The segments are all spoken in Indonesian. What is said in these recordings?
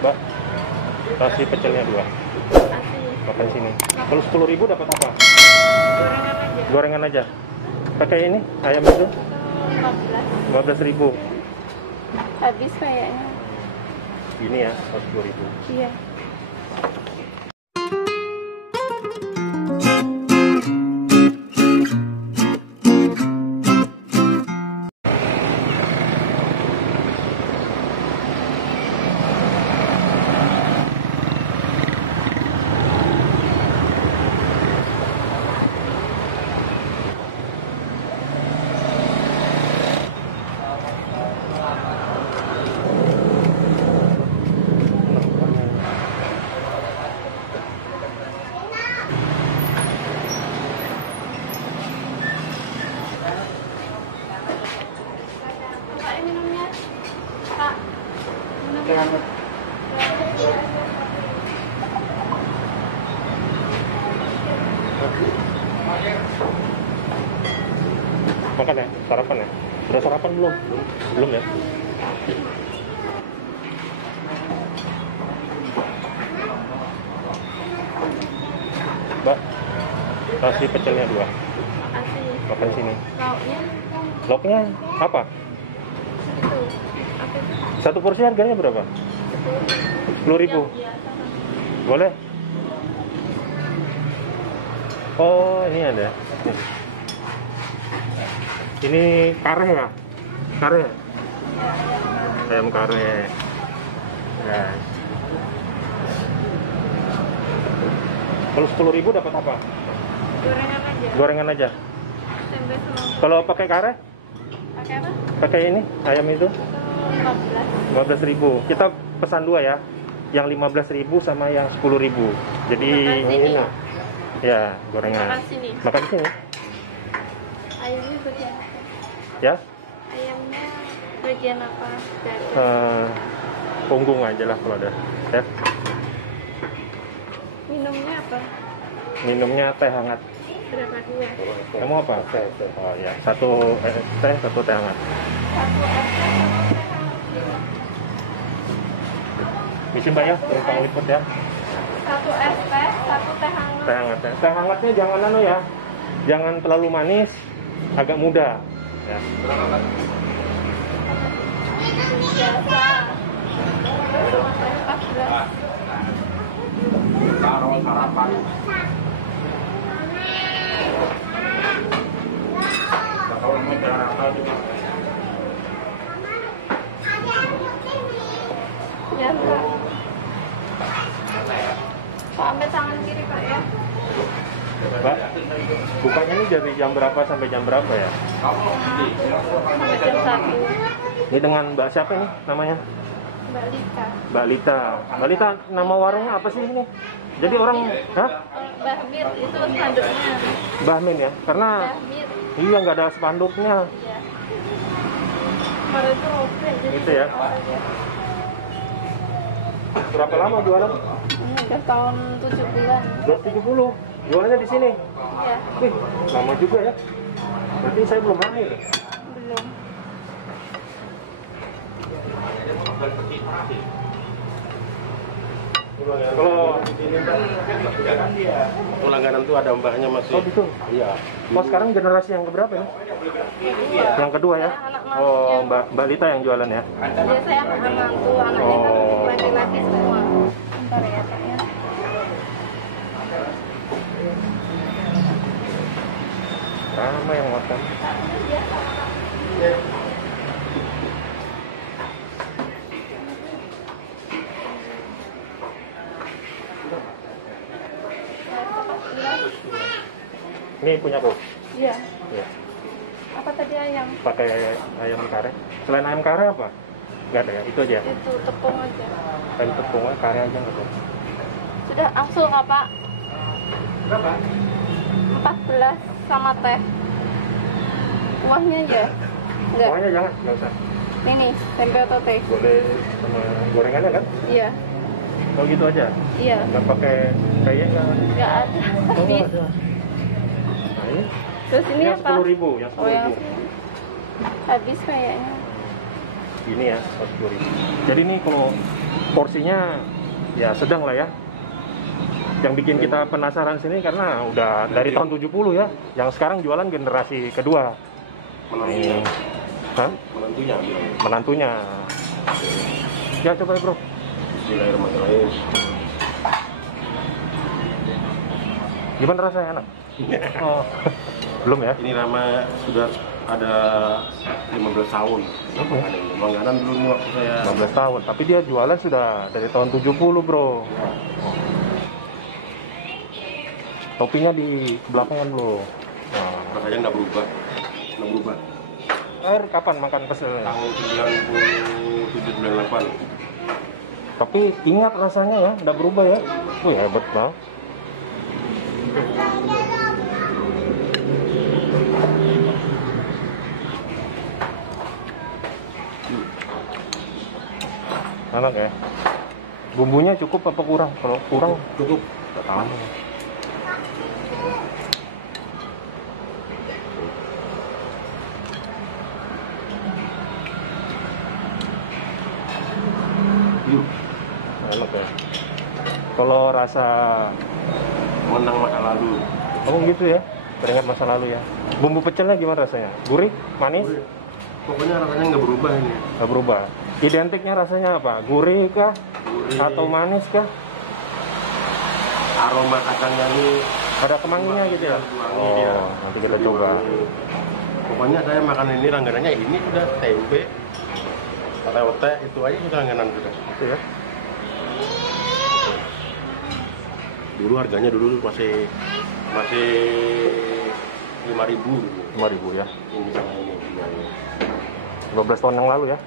Mbak, nasi pecelnya 2. Asli. Makan sini. Kalau 10.000 dapat apa? Gorengan aja. Gorengan aja. Pakai ini ayam itu 15. 15.000. Habis kayaknya. Ini ya 10.000. Iya. Pak, ini minumnya. Pak, minumnya. Makan ya, sarapan ya. Udah sarapan belum? Belum ya. Mbak, nasi pecelnya 2. Asli. Makan sini. Lauknya Lauknya apa? itu. Apa itu? Satu porsi harganya berapa? 10.000. Iya. Boleh? Oh, ini ada. Ini kare ya? Kare? Ayam kare. Ya. Kalau 10.000 dapat apa? Gorengan aja. Gorengan aja. Tempe sama. Kalau pakai kare? Pakai apa? Pakai ini ayam itu 15. 15.000. Kita pesan 2 ya. Yang 15.000 sama yang 10.000. Jadi Makan sini. ini. Ya, gorengan. Makan sini. Makan sini. Ayamnya bagian apa? Ya. Ayamnya bagian apa? Dari Punggung aja lah kalau ada. Ya. minumnya apa? Minumnya teh hangat. Berapa dua? Kamu apa? Teh. Oh ya, satu teh, satu teh hangat. Satu es teh. Misi Mbak ya, tumpang liput ya. Satu es teh, satu teh hangat. Teh hangat ya. Teh hangatnya jangan anu ya. Jangan terlalu manis, agak muda. Ya. Biasa. 14. Taruh sarapan. Kalau mau berapa juga. Ya enggak. Pak ambil tangan kiri Pak ya. Mbak, bukanya ini dari jam berapa sampai jam berapa ya? Sampai jam 1. Ini dengan Mbak siapa ini namanya? Mbak Lita. Mbak Lita. Mbak Lita, nama warungnya apa sih ini? Jadi orang, hah? Mbak Mir itu spanduknya. Mbah Min ya? Karena Mbak Mir. iya nggak ada spanduknya. Iya. Kemarin itu open jadi. Gitu ya? Berapa lama jualan? Ini udah tahun 70-an. 270. Jualannya di sini. Iya. Wih, lama juga ya. Berarti saya belum lahir. Belum. Kalau langganan tuh ada mbaknya masih. Oh gitu. Iya. Oh sekarang generasi yang keberapa ya? Yang kedua ya. Oh Mbak Lita yang jualan ya. Iya saya anak mantu, anaknya kan Oh. laki-laki semua. Bentar ya Pak ya. Sama yang makan. Ini punya Bu. Iya. Ya. Apa tadi ayam? Pakai ayam kare. Selain ayam kare apa? Enggak ada ya. Itu aja. Itu tepung aja. Ayam tepung kare aja nggak ada. Sudah langsung apa? Berapa? 14 sama teh. Kuahnya ya? Enggak. Pokoknya jangan, nggak usah. Ini tempe atau teh? Boleh sama gorengannya kan? Iya. Oh gitu aja. Iya. Nggak pakai kayaknya nggak. Enggak ada. Oh, nggak ada. Nah ini Terus ini yang apa? 10.000, yang 10.000. Oh yang habis kayaknya. Ini ya 10.000. Jadi ini kalau porsinya ya sedang lah ya. Yang bikin kita penasaran sini karena udah dari tahun 70 ya, yang sekarang jualan generasi kedua. Menantunya. Hah? Menantunya. Menantunya. Ya coba ya bro. Bismillahirrahmanirrahim. Gimana rasanya enak? Oh, belum ya? Ini Rama sudah ada 15 tahun. Langganan dulu nih waktu saya. 15 tahun, tapi dia jualan sudah dari tahun 70 bro. Topinya di belakangnya bro. Nah. Rasanya nggak berubah. Nggak berubah. Air kapan makan pecel? Tahun 97-98. Tapi ingat rasanya ya, nggak berubah ya. Wih hebat banget. Enak ya. Bumbunya cukup apa kurang? Kalau kurang Cukup. nggak tahu. Enak ya. Kalau rasa Menang masa lalu. gitu ya, teringat masa lalu ya. Bumbu pecelnya gimana rasanya? Gurih, manis, Pokoknya rasanya nggak berubah ini. nggak berubah. Identiknya rasanya apa? Gurih kah? Gurih. Atau manis kah? Aroma kacangnya ini Ada kemanginya gitu ya? wangi dia. Nanti kita coba. Pokoknya saya makan ini langganannya ini sudah tempe, otek-otek itu aja sudah langganan sudah. Itu ya. Dulu harganya dulu masih 5.000. 5.000 ya. Ini sama ini. 12 tahun yang lalu ya.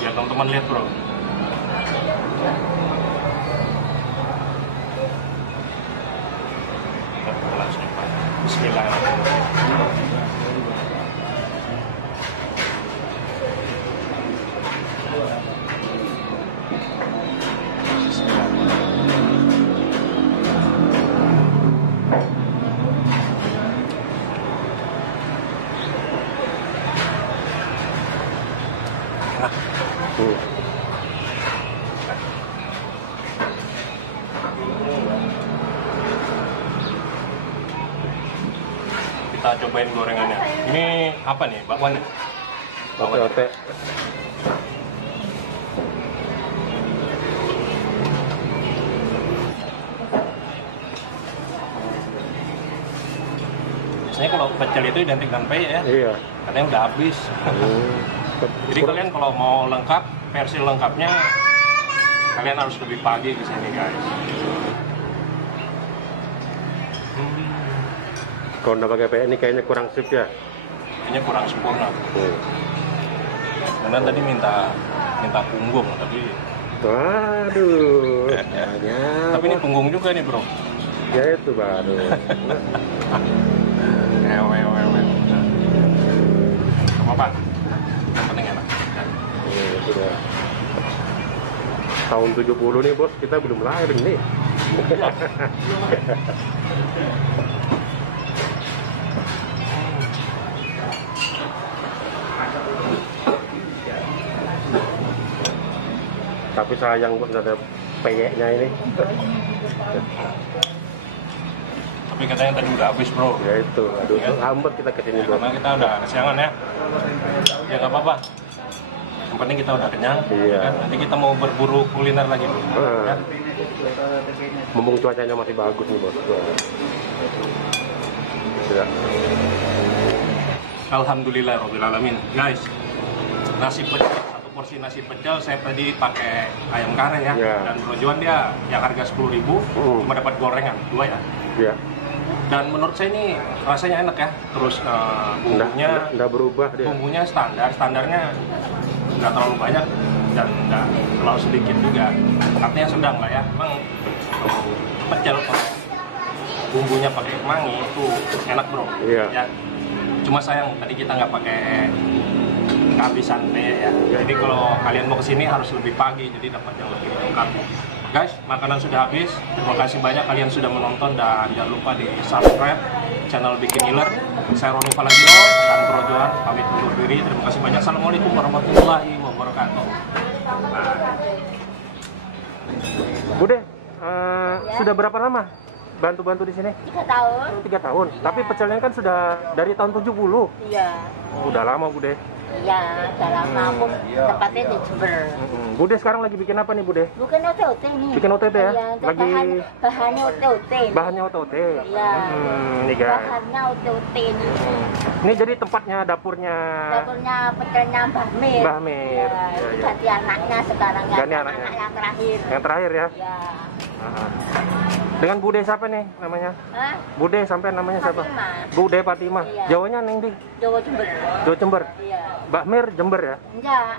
Biar teman-teman lihat bro. Bismillahirrahmanirrahim. Kita cobain gorengannya. Ini apa nih, bakwan? Otek-otek. Biasanya kalau pecel itu identik dengan pey ya. Iya. Katanya udah habis. Jadi kalian kalau mau lengkap, versi lengkapnya kalian harus lebih pagi ke sini guys. Kalau udah pakai PE ini kayaknya kurang sip ya. Ini kurang sempurna. Karena tadi minta punggung tapi Waduh. tapi ini punggung juga nih bro. Ya itu baru. Apa apa? Yang penting enak. Sudah. Tahun 70 nih bos, kita belum lahir nih. Tapi sayang bos, nggak ada peyeknya ini. Tapi katanya tadi udah habis bro. Ya itu, aduh, lambat kita kesini bos. Karena kita udah kesiangan ya. Ya nggak apa-apa. Yang penting kita udah kenyang. Iya. Kan? Nanti kita mau berburu kuliner lagi bro. Ya? Mumpung cuacanya masih bagus nih bos. Ya. Alhamdulillahirobbilalamin. Guys, nasi pecel, satu porsi nasi pecel saya tadi pakai ayam karet ya. Ya. Dan Bro Johan dia yang harga 10.000 cuma dapat gorengan 2 ya. Ya. Dan menurut saya ini rasanya enak ya. Terus bumbunya nggak berubah dia. Bumbunya standarnya nggak terlalu banyak dan nggak terlalu sedikit juga. Artinya sedang lah ya. Memang pecel kalau bumbunya pakai kemangi itu enak bro. Iya. Ya. Cuma sayang tadi kita nggak pakai kehabisan ya. Jadi kalau kalian mau kesini harus lebih pagi jadi dapat yang lebih lengkap. Guys, makanan sudah habis. Terima kasih banyak kalian sudah menonton dan jangan lupa di subscribe channel Bikin Ngiler. Saya Roni Valagio dan Bro Johan pamit undur diri. Terima kasih banyak. Assalamualaikum warahmatullahi wabarakatuh. Bude, sudah berapa lama bantu-bantu di sini? 3 tahun. 3 tahun. Tapi pecelnya kan sudah dari tahun 70. Iya. Oh, udah lama Bude. Iya, dalam kampung tempatnya di Jember. Bude sekarang lagi bikin apa nih Bude? Bukan ote-ote nih. Bikin ote-ote ya? Iya, Lagi bahannya ote-ote. bahannya ote-ote. Iya. Nih guys. Bahannya ote-ote nih. Ini jadi tempatnya dapurnya Dapurnya pecelnya Mbah Mir. Mbah Mir. Iya, Iya, iya. ganti anaknya sekarang ya. Ganti anaknya. Anak yang terakhir. Yang terakhir ya. Iya. Aha. Dengan Bude siapa nih namanya? Hah? Bude sampai namanya siapa? Fatimah. Bude Fatimah. Iya. Jawanya neng di Jawa Jember. Jawa Jember. Iya. Mbak Mir Jember ya? Enggak,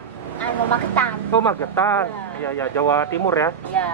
Magetan. Oh Magetan. Iya ya Jawa Timur ya. Iya.